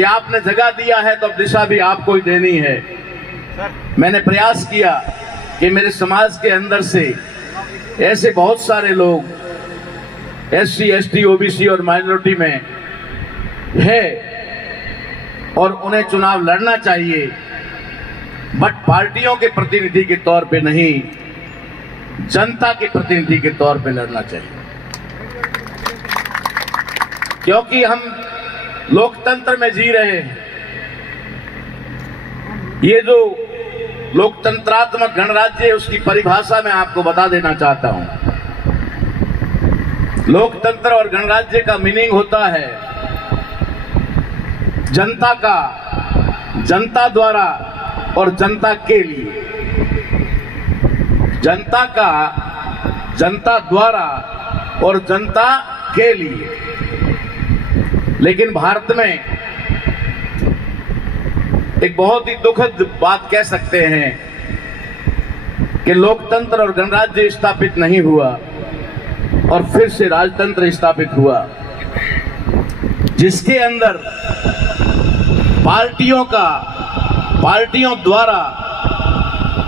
कि आपने जगह दिया है तो अब दिशा भी आपको ही देनी है। मैंने प्रयास किया कि मेरे समाज के अंदर से ऐसे बहुत सारे लोग SC, ST, OBC और माइनॉरिटी में है और उन्हें चुनाव लड़ना चाहिए, बट पार्टियों के प्रतिनिधि के तौर पे नहीं, जनता के प्रतिनिधि के तौर पे लड़ना चाहिए। क्योंकि हम लोकतंत्र में जी रहे हैं। ये जो लोकतंत्रात्मक गणराज्य है उसकी परिभाषा मैं आपको बता देना चाहता हूं। लोकतंत्र और गणराज्य का मीनिंग होता है जनता का, जनता द्वारा और जनता के लिए। जनता का, जनता द्वारा और जनता के लिए। लेकिन भारत में एक बहुत ही दुखद बात कह सकते हैं कि लोकतंत्र और गणराज्य स्थापित नहीं हुआ और फिर से राजतंत्र स्थापित हुआ, जिसके अंदर पार्टियों का, पार्टियों द्वारा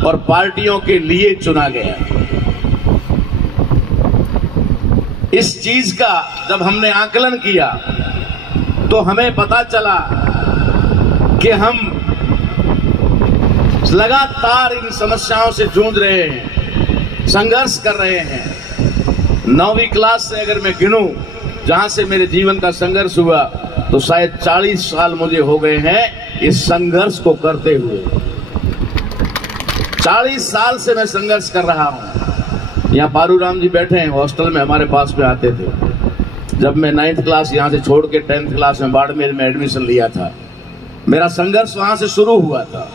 और पार्टियों के लिए चुना गया। इस चीज का जब हमने आकलन किया तो हमें पता चला कि हम लगातार इन समस्याओं से जूझ रहे हैं, संघर्ष कर रहे हैं। 9वीं क्लास से अगर मैं गिनूं जहां से मेरे जीवन का संघर्ष हुआ तो शायद 40 साल मुझे हो गए हैं इस संघर्ष को करते हुए। 40 साल से मैं संघर्ष कर रहा हूं। यहाँ पारूराम जी बैठे हैं, हॉस्टल में हमारे पास में आते थे। जब मैं 9th क्लास यहाँ से छोड़ के 10th क्लास में बाड़मेर में एडमिशन लिया था, मेरा संघर्ष वहां से शुरू हुआ था।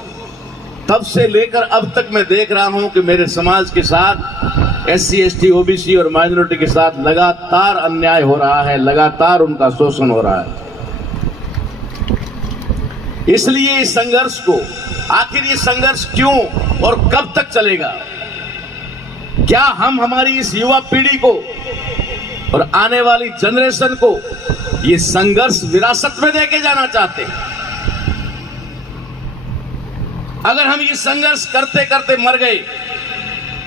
तब से लेकर अब तक मैं देख रहा हूं कि मेरे समाज के साथ SC, ST, OBC और माइनॉरिटी के साथ लगातार अन्याय हो रहा है, लगातार उनका शोषण हो रहा है। इसलिए इस संघर्ष को, आखिर ये संघर्ष क्यों और कब तक चलेगा? क्या हम हमारी इस युवा पीढ़ी को और आने वाली जनरेशन को ये संघर्ष विरासत में देके जाना चाहते हैं? अगर हम ये संघर्ष करते करते मर गए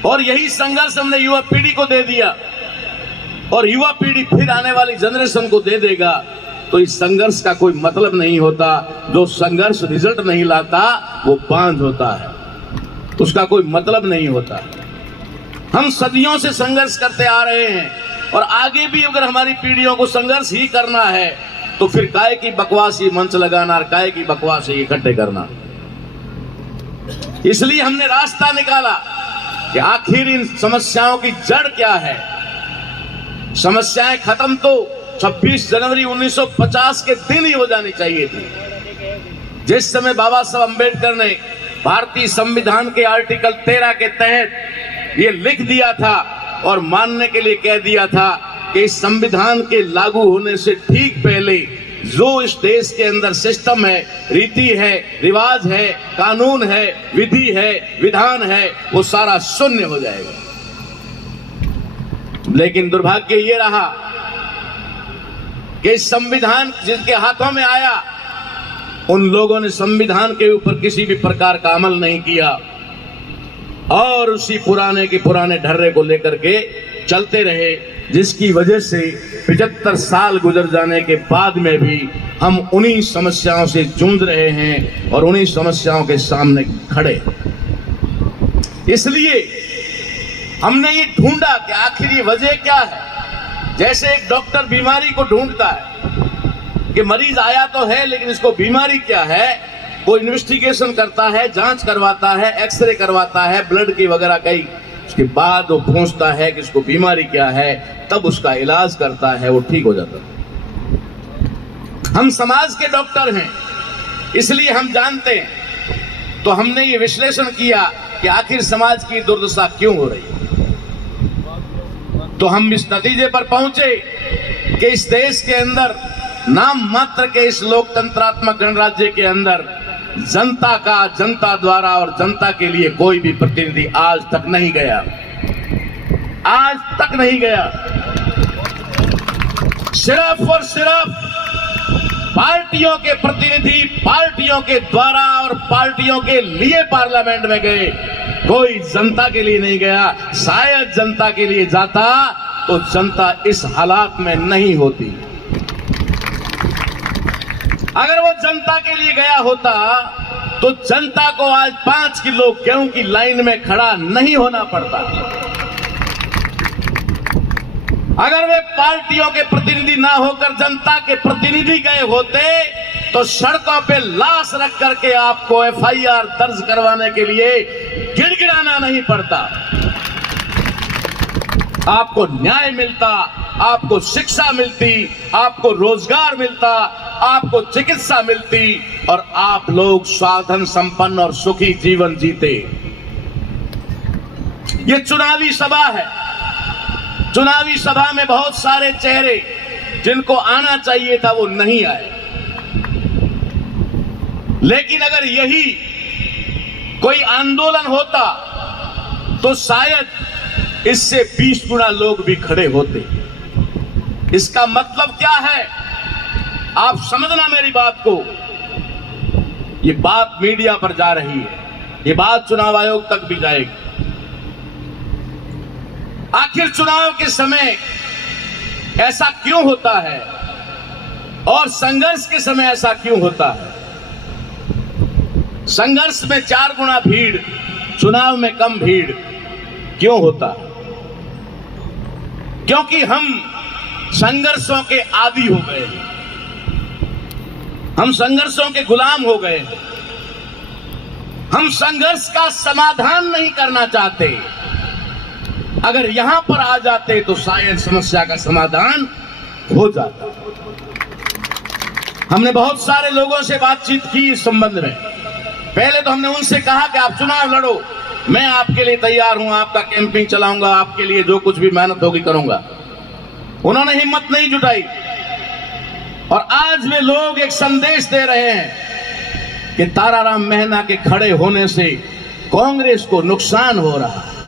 और यही संघर्ष हमने युवा पीढ़ी को दे दिया और युवा पीढ़ी फिर आने वाली जनरेशन को दे देगा, तो इस संघर्ष का कोई मतलब नहीं होता। जो संघर्ष रिजल्ट नहीं लाता वो बांझ होता है, उसका कोई मतलब नहीं होता। हम सदियों से संघर्ष करते आ रहे हैं और आगे भी अगर हमारी पीढ़ियों को संघर्ष ही करना है तो फिर काय की बकवास ये मंच लगाना और काय की बकवास ये इकट्ठे करना। इसलिए हमने रास्ता निकाला कि आखिर इन समस्याओं की जड़ क्या है। समस्याएं खत्म तो 26 जनवरी 1950 के दिन ही हो जानी चाहिए थी, जिस समय बाबा साहब अम्बेडकर ने भारतीय संविधान के आर्टिकल 13 के तहत ये लिख दिया था और मानने के लिए कह दिया था कि इस संविधान के लागू होने से ठीक पहले जो इस देश के अंदर सिस्टम है, रीति है, रिवाज है, कानून है, विधि है, विधान है, वो सारा शून्य हो जाएगा। लेकिन दुर्भाग्य ये रहा कि संविधान जिनके हाथों में आया उन लोगों ने संविधान के ऊपर किसी भी प्रकार का अमल नहीं किया और उसी पुराने के पुराने ढर्रे को लेकर के चलते रहे, जिसकी वजह से 75 साल गुजर जाने के बाद में भी हम उन्हीं समस्याओं से जूझ रहे हैं और उन्हीं समस्याओं के सामने खड़े। इसलिए हमने ये ढूंढा कि आखिर ये वजह क्या है। जैसे एक डॉक्टर बीमारी को ढूंढता है कि मरीज आया तो है लेकिन इसको बीमारी क्या है, वो इन्वेस्टिगेशन करता है, जांच करवाता है, एक्सरे करवाता है, ब्लड की वगैरह कई, उसके बाद वो पूछता है कि इसको बीमारी क्या है, तब उसका इलाज करता है, वो ठीक हो जाता है। हम समाज के डॉक्टर हैं, इसलिए हम जानते हैं। तो हमने ये विश्लेषण किया कि आखिर समाज की दुर्दशा क्यों हो रही है। तो हम इस नतीजे पर पहुंचे कि इस देश के अंदर, नाम मात्र के इस लोकतंत्रात्मक गणराज्य के अंदर, जनता का, जनता द्वारा और जनता के लिए कोई भी प्रतिनिधि आज तक नहीं गया, आज तक नहीं गया। सिर्फ और सिर्फ पार्टियों के प्रतिनिधि पार्टियों के द्वारा और पार्टियों के लिए पार्लियामेंट में गए, कोई जनता के लिए नहीं गया। शायद जनता के लिए जाता तो जनता इस हालात में नहीं होती। अगर वो जनता के लिए गया होता तो जनता को आज 5 किलो गेहूं की लाइन में खड़ा नहीं होना पड़ता। अगर वे पार्टियों के प्रतिनिधि ना होकर जनता के प्रतिनिधि गए होते तो सड़कों पे लाश रख करके आपको एफआईआर दर्ज करवाने के लिए गिड़गिड़ाना नहीं पड़ता। आपको न्याय मिलता, आपको शिक्षा मिलती, आपको रोजगार मिलता, आपको चिकित्सा मिलती और आप लोग साधन संपन्न और सुखी जीवन जीते। ये चुनावी सभा है। चुनावी सभा में बहुत सारे चेहरे जिनको आना चाहिए था वो नहीं आए। लेकिन अगर यही कोई आंदोलन होता तो शायद इससे 20 गुना लोग भी खड़े होते। इसका मतलब क्या है, आप समझना मेरी बात को। ये बात मीडिया पर जा रही है, ये बात चुनाव आयोग तक भी जाएगी। आखिर चुनाव के समय ऐसा क्यों होता है और संघर्ष के समय ऐसा क्यों होता है? संघर्ष में 4 गुना भीड़, चुनाव में कम भीड़ क्यों होता है? क्योंकि हम संघर्षों के आदी हो गए हैं, हम संघर्षों के गुलाम हो गए हैं। हम संघर्ष का समाधान नहीं करना चाहते। अगर यहां पर आ जाते तो शायद समस्या का समाधान हो जाता। हमने बहुत सारे लोगों से बातचीत की इस संबंध में। पहले तो हमने उनसे कहा कि आप चुनाव लड़ो, मैं आपके लिए तैयार हूं, आपका कैंपिंग चलाऊंगा, आपके लिए जो कुछ भी मेहनत होगी करूंगा। उन्होंने हिम्मत नहीं जुटाई और आज वे लोग एक संदेश दे रहे हैं कि ताराराम मेहना के खड़े होने से कांग्रेस को नुकसान हो रहा है।